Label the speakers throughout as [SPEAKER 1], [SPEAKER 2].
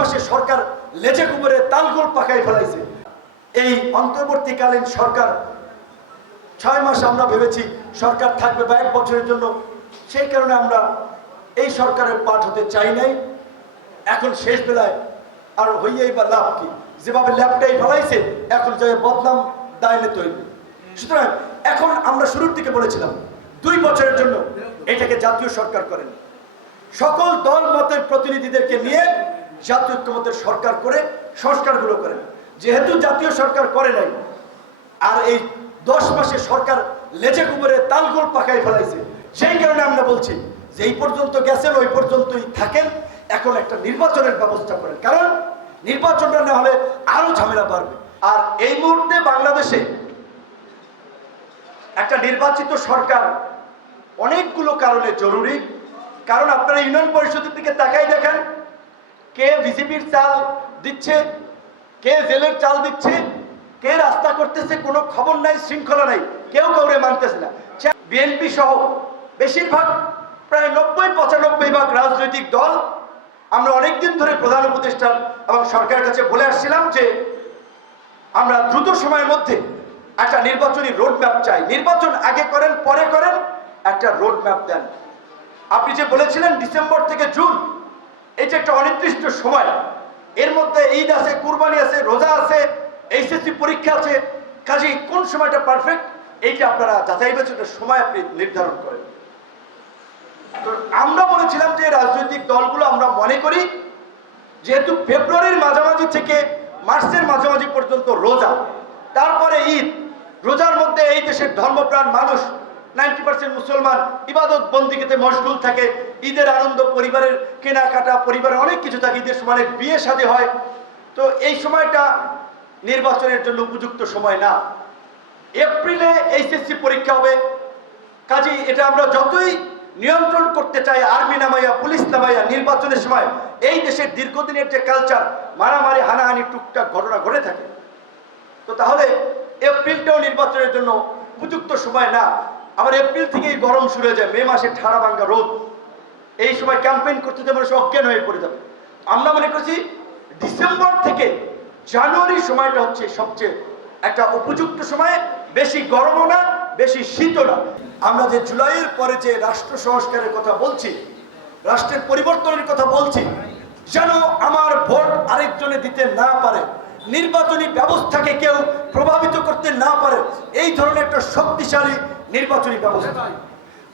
[SPEAKER 1] মাসে সরকার লেজে কুমরে তালগোল পাকাই ফেলাইছে। এই অন্তর্বর্তীকালীন সরকার, ছয় মাস আমরা ভেবেছি সরকার থাকবে বা এক বছরের জন্য। সেই কারণে আমরা এই সরকারের পাঠ হতে চাই নাই। এখন শেষ বেলায় আর হইয়াই বা লাভ কি? যেভাবে ল্যাপটাই ফেলাইছে, এখন যে বদনাম দায়নে তৈরি। সুতরাং এখন আমরা শুরুর দিকে বলেছিলাম, দুই বছরের জন্য এটাকে জাতীয় সরকার করেন। সকল দল, মতের প্রতিনিধিদেরকে নিয়ে জাতীয় ঐক্যমতের সরকার করে, সংস্কারগুলো করেন যেহেতু জাতীয় সরকার করে নাই, আর এই দশ মাসে সরকার লেজে কুমরে তালগোল পাকাই ফেলাইছে, সেই কারণে আমরা বলছি যে এই পর্যন্ত গেছেন, ওই পর্যন্তই থাকেন, এখন একটা নির্বাচনের ব্যবস্থা করেন। কারণ নির্বাচনটা না হলে আরও ঝামেলা বাড়বে। আর এই মুহূর্তে বাংলাদেশে একটা নির্বাচিত সরকার অনেকগুলো কারণে জরুরি। কারণ আপনারা ইউনিয়ন পরিষদের দিকে তাকাই দেখেন কে বিজেপির চাল দিচ্ছে, কে জেলের চাল দিচ্ছে, কে রাস্তা করতেছে কোনো খবর নাই, শৃঙ্খলা নাই, কেউ কাউরে মানতেছে না। বিএনপি সহ বেশিরভাগ প্রায় নব্বই, পঁচানব্বই ভাগ রাজনৈতিক দল, আমরা অনেকদিন ধরে প্রধান উপদেষ্টা এবং সরকারের কাছে বলে আসছিলাম যে আমরা দ্রুত সময়ের মধ্যে একটা নির্বাচনী রোড ম্যাপ চাই। নির্বাচন আগে করেন, পরে করেন, একটা রোড ম্যাপ দেন। আপনি যে বলেছিলেন ডিসেম্বর থেকে জুন এটা একটা অনির্দিষ্ট সময়। এর মধ্যে ঈদ আছে, কুরবানি আছে, রোজা আছে, এইচএসসি পরীক্ষা আছে। কাজেই কোন সময়টা পারফেক্ট এইটা আপনারা যাচাই বাছাইয়ের সময় আপনি নির্ধারণ করেন। তো আমরা বলেছিলাম যে রাজনৈতিক দলগুলো আমরা মনে করি, যেহেতু ফেব্রুয়ারির মাঝামাঝি থেকে মার্চের মাঝামাঝি পর্যন্ত রোজা। তারপরে ঈদ। রোজার মধ্যে এই দেশের ধর্মপ্রাণ মানুষ নাইনটি পার্সেন্ট মুসলমান ইবাদত বন্দিকেতে মশগুল থাকে। ঈদের আনন্দ পরিবারের কেনাকাটা, পরিবারের অনেক কিছু থাকে। ঈদের সময় বিয়ে শাদী হয়। তো এই সময়টা নির্বাচনের জন্য উপযুক্ত সময় না। এপ্রিলে এইচএসসি পরীক্ষা হবে। কাজেই এটা আমরা যতই নিয়ন্ত্রণ করতে চাই, আর্মি নামাইয়া, পুলিশ নামাইয়া নির্বাচনের সময়, এই দেশের দীর্ঘদিনের যে কালচার, মারামারি, হানাহানি, টুকটাক ঘটনা ঘটে থাকে। তো তাহলে এপ্রিলটাও নির্বাচনের জন্য উপযুক্ত সময় না। আবার এপ্রিল থেকেই গরম শুরু হয়ে যায়, মে মাসে ঠাড়া ভাঙ্গা রোদ। এই সময় ক্যাম্পেইন করতে যে মানুষ অজ্ঞান হয়ে পড়ে যাবে। আমরা মনে করছি ডিসেম্বর থেকে জানুয়ারি সময়টা হচ্ছে সবচেয়ে একটা উপযুক্ত সময়। বেশি গরমও না, বেশি শীতও না। আমরা যে জুলাইয়ের পরে যে রাষ্ট্র সংস্কারের কথা বলছি, রাষ্ট্রের পরিবর্তনের কথা বলছি, যেন আমার ভোট আরেকজনে দিতে না পারে, নির্বাচনী ব্যবস্থাকে কেউ প্রভাবিত করতে না পারে, এই ধরনের একটা শক্তিশালী নির্বাচনী ব্যবস্থা।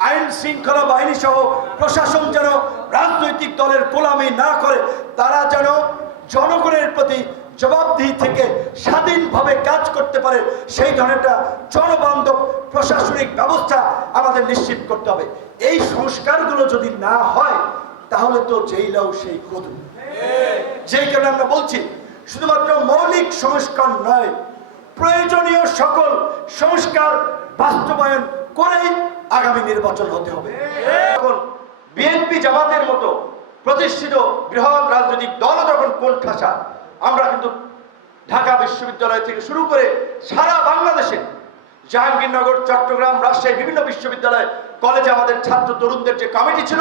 [SPEAKER 1] আইন শৃঙ্খলা বাহিনী সহ প্রশাসন যেন রাজনৈতিক দলের গোলামি না করে তারা যেন জনগণের প্রতি জবাবদিহি থেকে স্বাধীনভাবে কাজ করতে পারে সেই ধরনের জনবান্ধব প্রশাসনিক ব্যবস্থা আমাদের নিশ্চিত করতে হবে। এই সংস্কারগুলো যদি না হয় তাহলে তো যেই লাও সেই কদু যেই কারণে আমরা বলছি শুধুমাত্র মৌলিক সংস্কার নয় প্রয়োজনীয় সকল সংস্কার বাস্তবায়ন করেই আগামী নির্বাচন হতে হবে। এখন বিএনপি জামাতের মতো প্রতিষ্ঠিত বৃহৎ রাজনৈতিক দল যখন কোন ঠাসা আমরা কিন্তু ঢাকা বিশ্ববিদ্যালয় থেকে শুরু করে সারা বাংলাদেশে জাহাঙ্গীরনগর, চট্টগ্রাম, রাজশাহী বিভিন্ন বিশ্ববিদ্যালয়, কলেজে আমাদের ছাত্র তরুণদের যে কমিটি ছিল,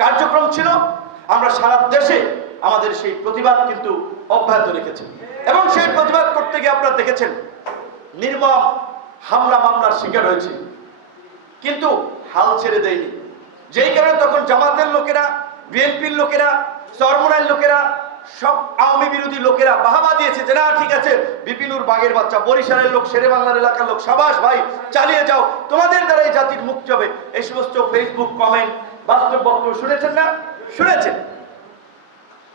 [SPEAKER 1] কার্যক্রম ছিল, আমরা সারা দেশে আমাদের সেই প্রতিবাদ কিন্তু অব্যাহত রেখেছি। এবং সেই প্রতিবাদ করতে গিয়ে আপনারা দেখেছেন নির্মম হামলা মামলার শিকার হয়েছে। কিন্তু হাল ছেড়ে দেয়নি। যেই কারণে তখন জামাতের লোকেরা, বিএনপির লোকেরা চরমনার লোকেরা, সব আওয়ামী বিরোধী লোকেরা বাহাবা দিয়েছে যে, না, ঠিক আছে, বিপিনুর বাগের বাচ্চা, বরিশালের লোক শেরে বাংলার এলাকার লোক, সাবাস ভাই, চালিয়ে যাও। তোমাদের দ্বারা এই জাতির মুক্তি হবে এই সমস্ত ফেসবুক কমেন্ট বাস্তব বক্তব্য শুনেছেন না? শুনেছেন।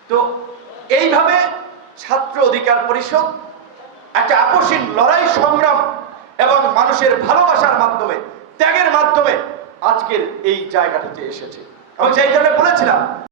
[SPEAKER 1] তো এইভাবে ছাত্র অধিকার পরিষদ একটা আপসীন লড়াই, সংগ্রাম এবং মানুষের ভালোবাসার মাধ্যমে, ত্যাগের মাধ্যমে আজকের এই জায়গাটাতে এসেছে। এবং সেই জন্য বলেছিলাম